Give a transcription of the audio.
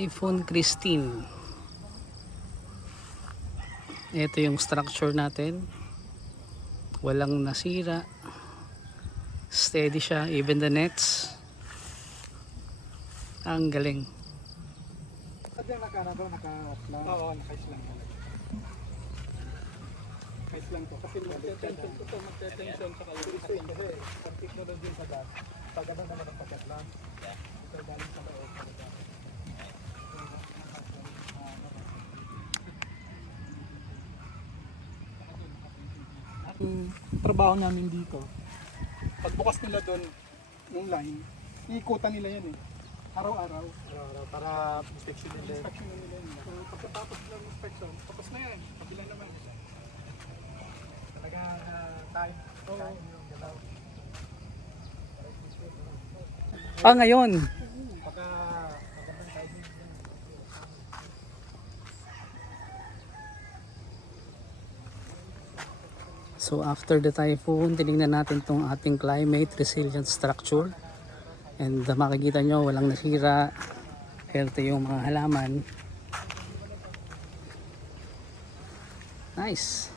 Typhoon Christine. Ito yung structure natin. Walang nasira. Steady siya, even the nets. Ang galing. Oo, naka-islang. Naka-islang to. Kasi magte-tension to, magte-tension sa kayo. Kasi particular din sa gas. Pag ano naman ang pagkatlan. Ito galing sa loob. Ang trabaho namin dito, pagbukas nila doon ng line, iikutan nila yan eh. Araw-araw. Para inspection nila. Inspection nila yun. So, pagkatapos ng inspection, tapos na yan. Kabila naman. Talaga time. Time yung galaw. Ngayon. Pagka magandang timing. So after the typhoon, tinignan natin tong ating climate resilient structure. And makikita nyo, walang nasira. Healthy yung mga halaman. Nice.